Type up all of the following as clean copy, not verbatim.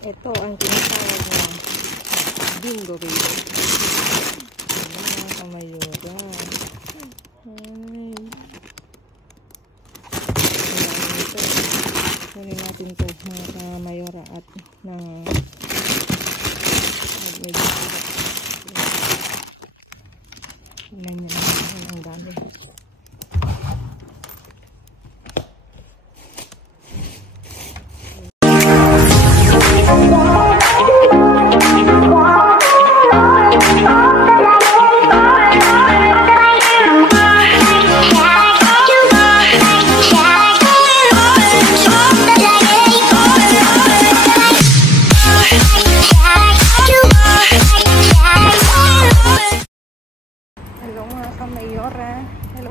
Ito ang tinatawag na bingo baby. Mga kamayora. Kunin natin ito mga kamayora at ng medyo tingnan nyo naman ang dami.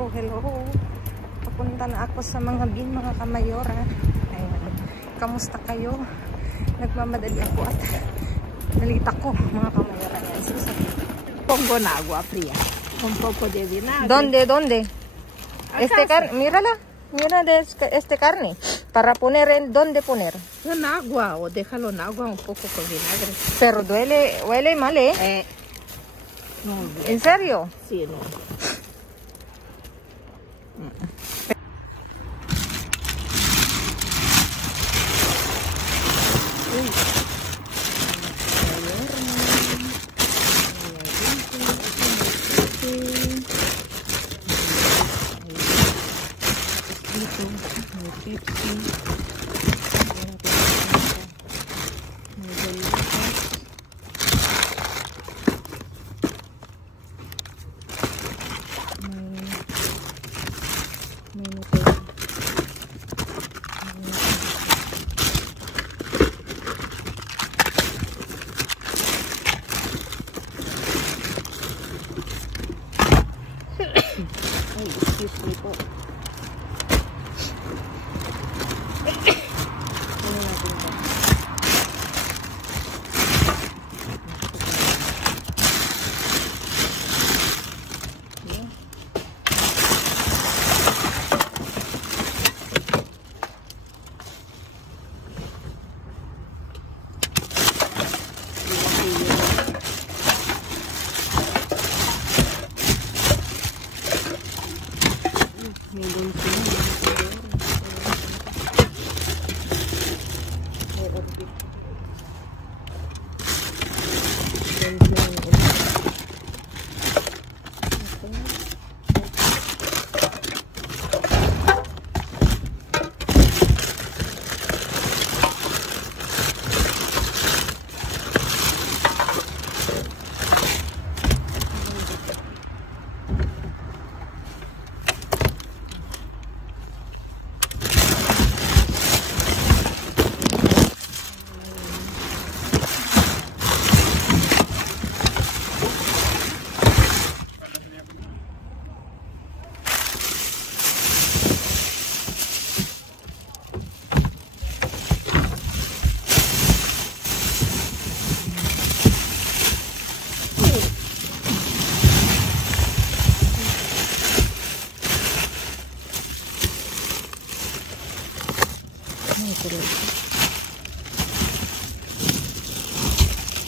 Hello. Papunta na ako sa mga mga kamayora. Ayan. Kamusta kayo? Nagmamadali ako at nalita ko mga kamayora. Pongo na agua fría. Un poco de vinagre. ¿Dónde? Mira de este carne. Para poner ¿dónde poner? En agua o déjalo en agua un poco con vinagre. Pero huele mal, ¿eh? No. ¿En serio? Sí, no.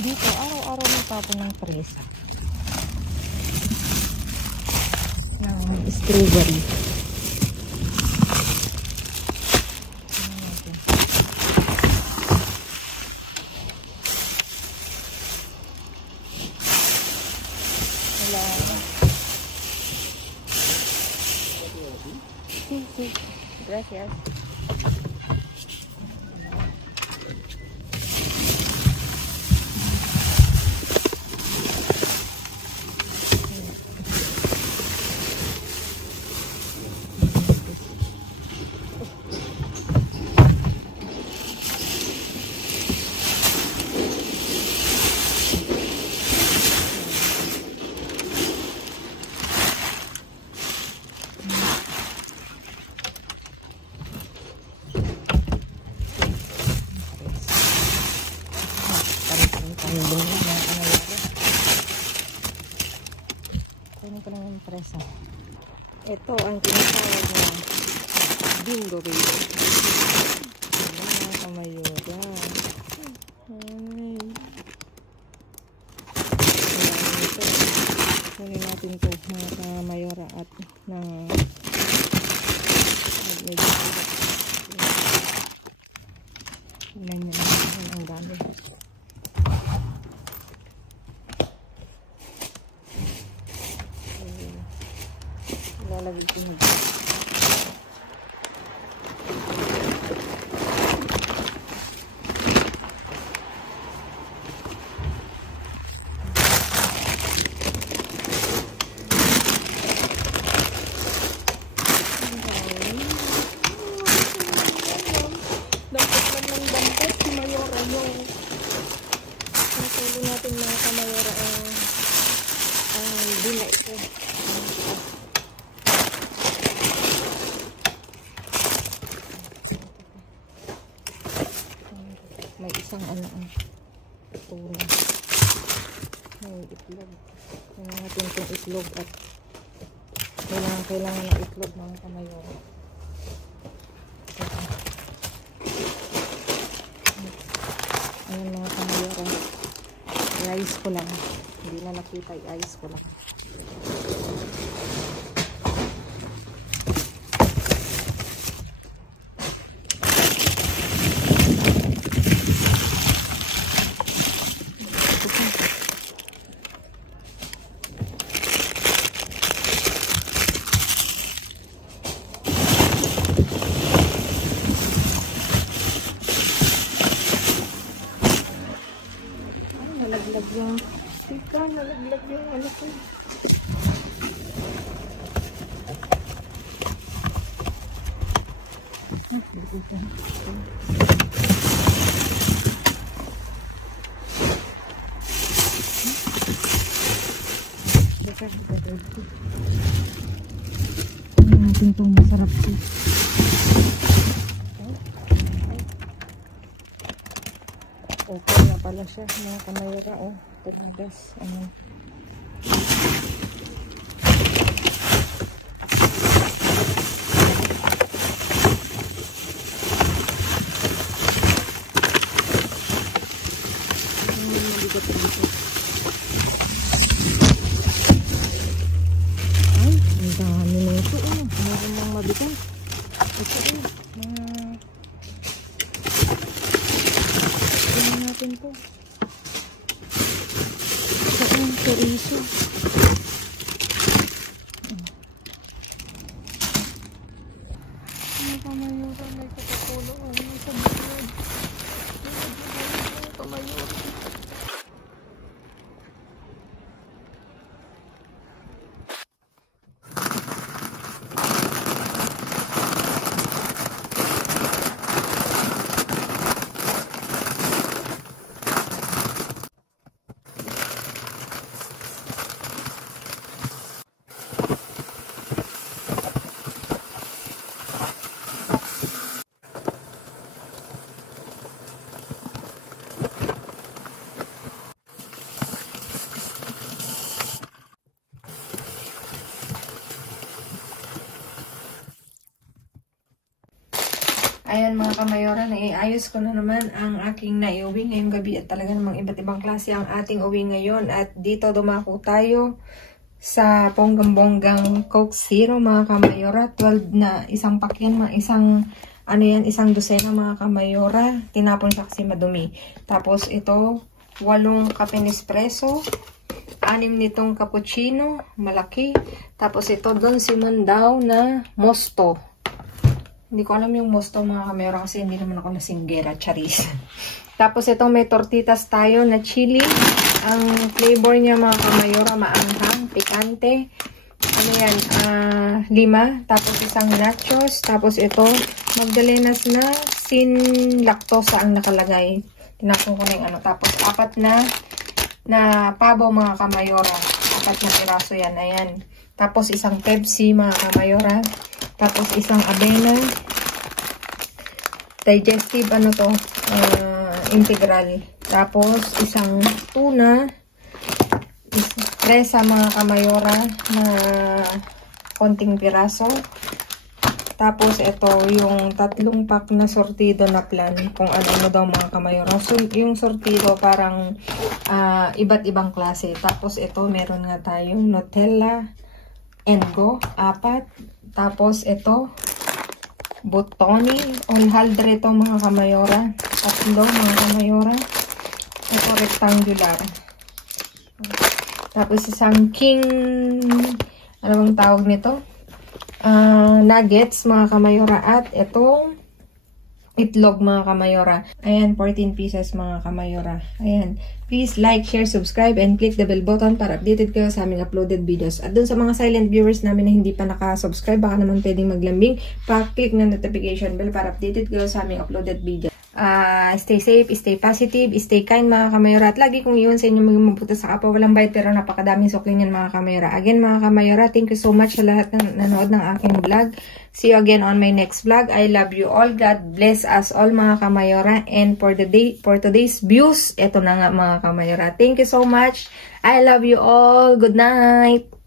Dito, araw-araw natapon ng presa. Ng strawberry. Wala. Sí. Gracias. Kunin ko lang yung presa. Ito ang tinatawag na bingo baby. Mga kamayora. natin to mga kamayora at ng medyo tingnan nyo naman ang dami. Lalagay ko nyo. Natin mga kamayora ang dila ito. May isang ano tuna. May itlog. Kailangan natin itong itlog at kailangan ng itlog mga kamayora. Ayan mga kamayora. I-ayos ko lang. Hindi na nakita, i-ayos ko lang. Nalaglag yung tika, nalaglag yung ano ko. Natin itong masarap ko. Okay na pala siya mga kamayora. Oh, tumagas. Ayan. Ay, ang dami na ito. Meron lang mabigat. Ito natin po. Ito ang chorizo. Ano pa mayura? May katapulo. May sabihin. May kamayura. Ayan mga kamayora, naiayos ko na naman ang aking naiuwi ngayong gabi at talaga namang iba't ibang klase ang ating uwi ngayon. At dito dumako tayo sa bonggang-bonggang Coke Zero mga kamayora. 12 na isang pakyan, isang dosena mga kamayora. Tinapon siya kasi madumi. Tapos ito, 8 kape Nespresso, 6 nitong cappuccino, malaki. Tapos ito, Don Simon daw na mosto. Hindi ko alam yung mosto mga kamayora kasi hindi naman ako nasinggera, charis. Tapos ito may tortitas tayo na chili. Ang flavor niya mga kamayora, maanghang, pikante. Ano yan? 5. Tapos isang nachos. Tapos ito, Magdalenas na sin lactosa ang nakalagay. Tinapon ko na yung ano. Tapos 4 na pabo mga kamayora. 4 na piraso yan. Ayan. Tapos isang Pepsi mga kamayora. Tapos isang avena, digestive integral. Tapos isang tuna, presa mga kamayora na konting piraso. Tapos, ito yung 3 pack na sortido na plan. Kung ano daw mga kamayora. So, yung sortido parang iba't ibang klase. Tapos, ito meron nga tayong Nutella and Go, 4. Tapos, ito Buttoni o haldre ito mga kamayora. 3 mga kamayora. Ito rectangular. Tapos, isang king, ano bang tawag nito? Nuggets mga kamayora, at itong itlog mga kamayora. Ayan, 14 pieces mga kamayora. Ayan, please like, share, subscribe, and click the bell button para updated kayo sa aming uploaded videos. At dun sa mga silent viewers namin na hindi pa nakasubscribe, baka naman pwedeng maglambing, pa-click ng notification bell para updated kayo sa aming uploaded videos. Stay safe, stay positive, stay kind mga kamayora. At lagi kong iyon sa inyo maging mabuti sa kapwa. Walang bayad pero napakadaming sukli niyan mga kamayora. Again mga kamayora, thank you so much sa lahat ng nanood ng aking vlog. See you again on my next vlog. I love you all. God bless us all mga kamayora. And for today's views, eto na nga mga kamayora. Thank you so much. I love you all. Good night.